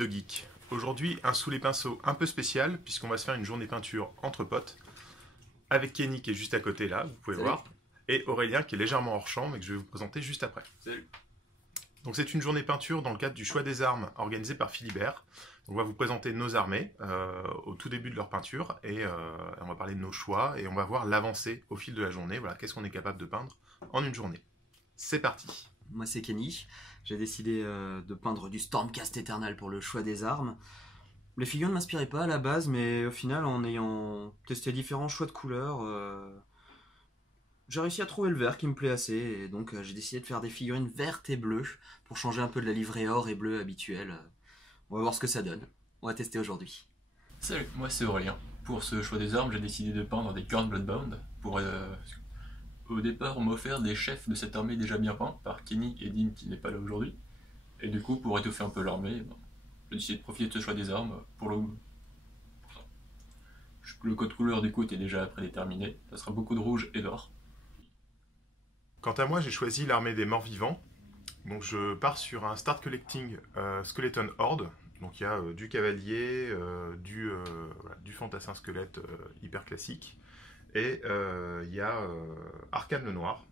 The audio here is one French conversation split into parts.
de geek. Aujourd'hui, un sous les pinceaux un peu spécial, puisqu'on va se faire une journée peinture entre potes, avec Kenny qui est juste à côté là, vous pouvez voir, et Aurélien qui est légèrement hors champ, mais que je vais vous présenter juste après. Salut. Donc c'est une journée peinture dans le cadre du choix des armes organisé par Philibert. Donc, on va vous présenter nos armées au tout début de leur peinture, et on va parler de nos choix, et on va voir l'avancée au fil de la journée, voilà, qu'est-ce qu'on est capable de peindre en une journée. C'est parti. Moi c'est Kenny, j'ai décidé de peindre du Stormcast Eternal pour le choix des armes. Les figures ne m'inspiraient pas à la base, mais au final en ayant testé différents choix de couleurs, j'ai réussi à trouver le vert qui me plaît assez, et donc j'ai décidé de faire des figurines vertes et bleues pour changer un peu de la livrée or et bleu habituelle. On va voir ce que ça donne, on va tester aujourd'hui. Salut, moi c'est Aurélien. Pour ce choix des armes, j'ai décidé de peindre des Khorne Bloodbound. Au départ, on m'a offert des chefs de cette armée déjà bien peints par Kenny et Dean qui n'est pas là aujourd'hui. Et du coup, pour étoffer un peu l'armée, j'ai décidé de profiter de ce choix des armes pour ça. Le code couleur du coup était déjà prédéterminé. Ça sera beaucoup de rouge et d'or. Quant à moi, j'ai choisi l'armée des morts vivants. Donc je pars sur un start collecting Skeleton Horde. Donc il y a du cavalier, du fantassin squelette hyper classique. Et il y a Arcane le Noir.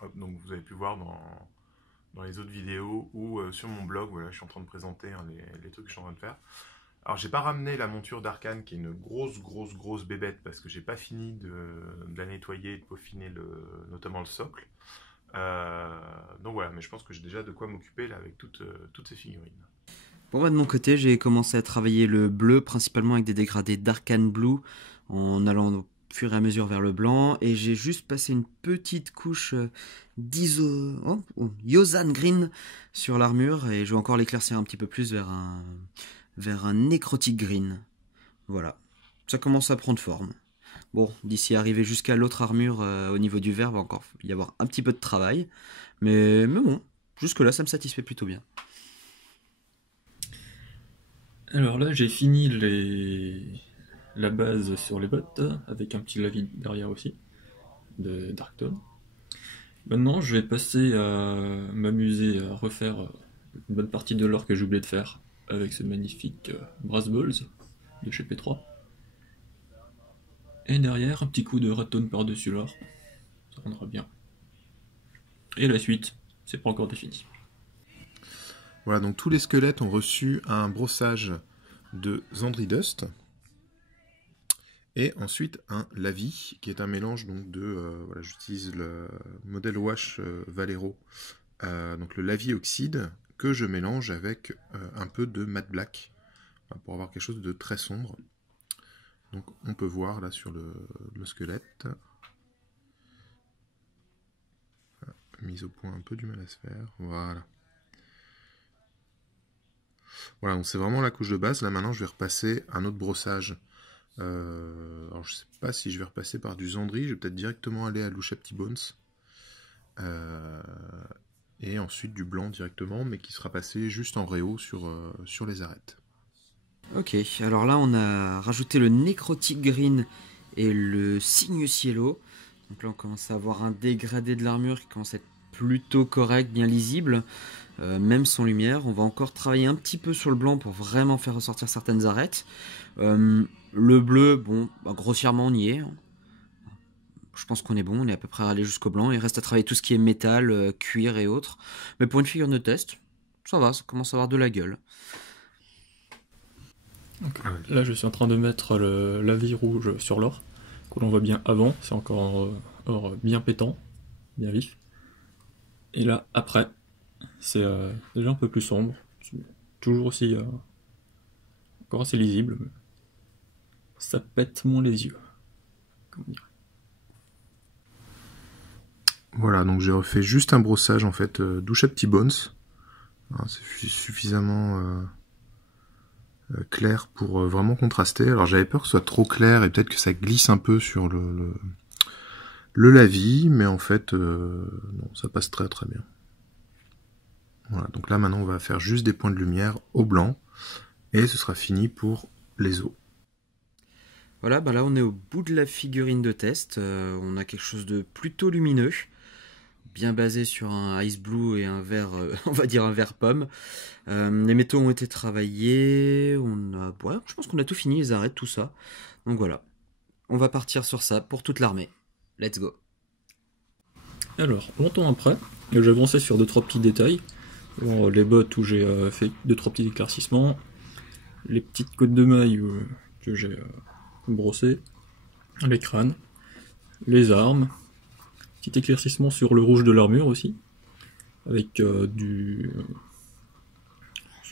Hop, donc vous avez pu voir dans les autres vidéos ou sur mon blog, voilà, je suis en train de présenter les trucs que je suis en train de faire. Alors j'ai pas ramené la monture d'Arcane qui est une grosse bébête parce que j'ai pas fini de la nettoyer et de peaufiner notamment le socle. Donc voilà, mais je pense que j'ai déjà de quoi m'occuper là avec toutes ces figurines. Bon, de mon côté, j'ai commencé à travailler le bleu, principalement avec des dégradés d'Arcane Blue, en allant au fur et à mesure vers le blanc, et j'ai juste passé une petite couche Yozan Green sur l'armure, et je vais encore l'éclaircir un petit peu plus vers un nécrotique green. Voilà, ça commence à prendre forme. Bon, d'ici arriver jusqu'à l'autre armure au niveau du vert, va encore y avoir un petit peu de travail, mais bon, jusque-là, ça me satisfait plutôt bien. Alors là, j'ai fini la base sur les bottes, avec un petit lavis derrière aussi, de Darktone. Maintenant, je vais passer à m'amuser à refaire une bonne partie de l'or que j'ai oublié de faire, avec ce magnifique Brass Balls de chez P3. Et derrière, un petit coup de Redstone par-dessus l'or, ça rendra bien. Et la suite, c'est pas encore défini. Voilà, donc tous les squelettes ont reçu un brossage de Zandridust et ensuite un lavis qui est un mélange donc de voilà, j'utilise le modèle wash Valero, donc le lavis oxyde que je mélange avec un peu de matte black pour avoir quelque chose de très sombre. Donc on peut voir là sur le squelette, mise au point, un peu du mal à se faire, voilà. Voilà, donc c'est vraiment la couche de base. Là maintenant je vais repasser un autre brossage. Alors je sais pas si je vais repasser par du Zandri, je vais peut-être directement aller à Lushabti Bones. Et ensuite du blanc directement, mais qui sera passé juste en réo sur les arêtes. Ok, alors là on a rajouté le Necrotic Green et le Cygnus Yellow. Donc là on commence à avoir un dégradé de l'armure qui commence à être plutôt correct, bien lisible, même sans lumière. On va encore travailler un petit peu sur le blanc pour vraiment faire ressortir certaines arêtes. Le bleu, bon, grossièrement on y est. Je pense qu'on est bon, on est à peu près allé jusqu'au blanc. Il reste à travailler tout ce qui est métal, cuir et autres. Mais pour une figure de test, ça va, ça commence à avoir de la gueule. Okay. Là, je suis en train de mettre le lavis rouge sur l'or, que l'on voit bien avant. C'est encore or bien pétant, bien vif. Et là, après, c'est déjà un peu plus sombre. Toujours aussi encore assez lisible. Mais ça pète moins les yeux. Comment dire. Voilà, donc j'ai refait juste un brossage en fait d'Ushabti Bones. C'est suffisamment clair pour vraiment contraster. Alors j'avais peur que ce soit trop clair et peut-être que ça glisse un peu sur le lavis, mais en fait non, ça passe très bien. Voilà, donc là maintenant on va faire juste des points de lumière au blanc et ce sera fini pour les os. Voilà, bah là on est au bout de la figurine de test, on a quelque chose de plutôt lumineux. bien basé sur un Ice Blue et un vert, on va dire un vert pomme. Les métaux ont été travaillés, je pense qu'on a tout fini, les arêtes, tout ça. Donc voilà, on va partir sur ça pour toute l'armée. Let's go. Alors, longtemps après, j'ai avancé sur 2-3 petits détails. Alors, les bottes où j'ai fait 2-3 petits éclaircissements, les petites côtes de mailles que j'ai brossées, les crânes, les armes, petit éclaircissement sur le rouge de l'armure aussi, avec du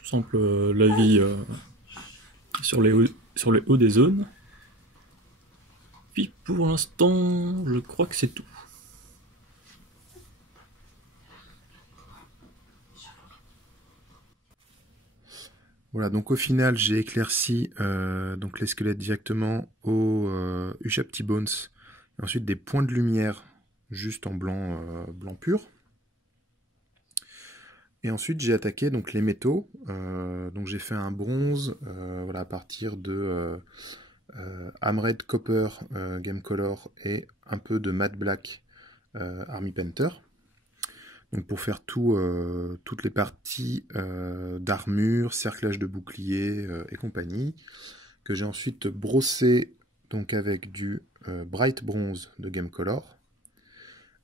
simple lavis sur les hauts des zones. Puis pour l'instant, je crois que c'est tout. Voilà, donc au final, j'ai éclairci donc les squelettes directement au Ushap T-Bones, et ensuite des points de lumière juste en blanc, blanc pur. Et ensuite, j'ai attaqué donc les métaux. Donc j'ai fait un bronze voilà, à partir de Hammered Copper Game Color et un peu de Matte Black Army Painter. Donc pour faire toutes les parties d'armure, cerclage de bouclier et compagnie, que j'ai ensuite brossé donc avec du Bright Bronze de Game Color,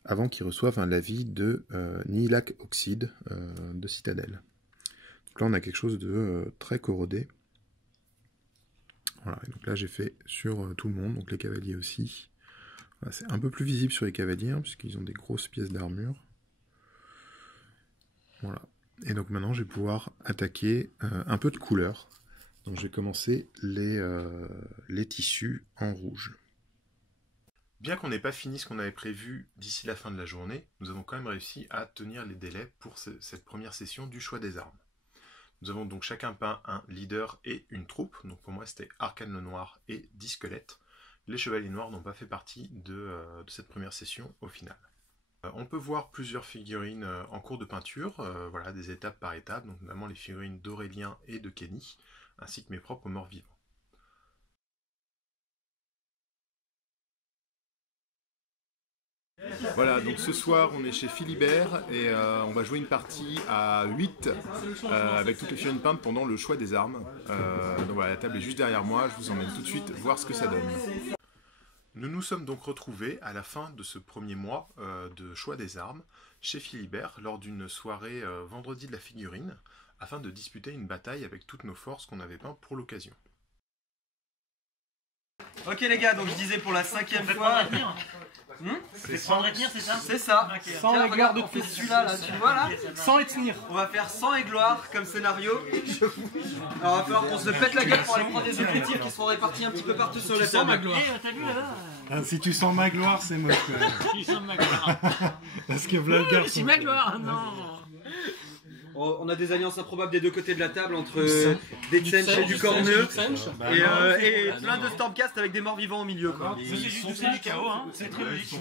avant qu'ils reçoivent un lavis de Nihilakh Oxide de Citadel. Donc là on a quelque chose de très corrodé. Voilà, et donc là j'ai fait sur tout le monde, donc les cavaliers aussi. Voilà, c'est un peu plus visible sur les cavaliers, hein, puisqu'ils ont des grosses pièces d'armure. Voilà. Et donc maintenant je vais pouvoir attaquer un peu de couleur. Donc je vais commencer les tissus en rouge. Bien qu'on n'ait pas fini ce qu'on avait prévu d'ici la fin de la journée, nous avons quand même réussi à tenir les délais pour cette première session du choix des armes. Nous avons donc chacun peint un leader et une troupe. Donc pour moi c'était Arcane le Noir et 10 squelettes. Les chevaliers noirs n'ont pas fait partie de cette première session au final. On peut voir plusieurs figurines en cours de peinture, voilà, des étapes par étape, donc notamment les figurines d'Aurélien et de Kenny, ainsi que mes propres morts-vivants. Voilà, donc ce soir on est chez Philibert et on va jouer une partie à 8 avec toutes les figurines peintes pendant le choix des armes. Donc voilà, la table est juste derrière moi, je vous emmène tout de suite voir ce que ça donne. Nous nous sommes donc retrouvés à la fin de ce premier mois de choix des armes chez Philibert lors d'une soirée vendredi de la figurine afin de disputer une bataille avec toutes nos forces qu'on avait peint pour l'occasion. Ok les gars, donc je disais pour la 5e fois... C'est prendre et tenir, c'est ça? C'est ça. Okay. Sans et gloire de on fait celui-là, là, tu vois là? Sans et tenir. On va faire sang et gloire comme scénario. Alors on va falloir qu'on se pète la gueule pour aller prendre des objectifs qui seront répartis un petit peu partout sur la table. T'as vu là? Si tu sens ma gloire, c'est moche quand même. Tu sens ma gloire. Parce que voilà le garçon. C'est ma gloire, non. On a des alliances improbables des deux côtés de la table entre des Tsench et du Corneux et plein de Stormcast avec des morts vivants au milieu quoi. C'est juste du chaos, hein. C'est très logique.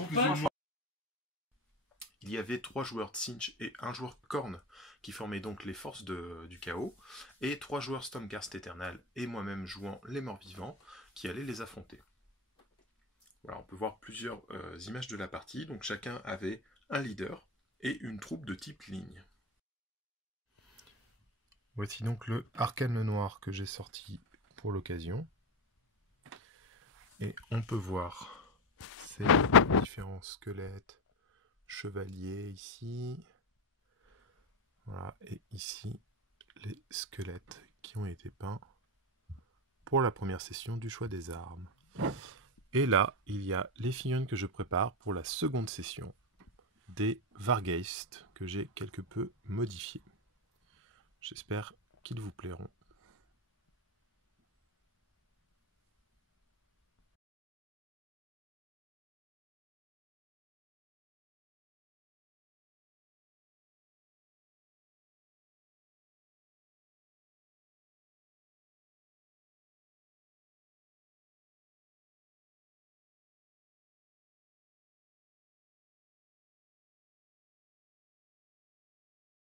Il y avait 3 joueurs de Tsench et 1 joueur Korn qui formaient donc les forces du chaos, et 3 joueurs Stormcast Eternal et moi-même jouant les morts vivants qui allaient les affronter. Voilà, on peut voir plusieurs images de la partie, donc chacun avait un leader et une troupe de type ligne. Voici donc le Arcane le Noir que j'ai sorti pour l'occasion. Et on peut voir ces différents squelettes, chevaliers ici. Voilà, et ici les squelettes qui ont été peints pour la première session du choix des armes. Et là, il y a les figurines que je prépare pour la seconde session des Vargeist que j'ai quelque peu modifiés. J'espère qu'ils vous plairont.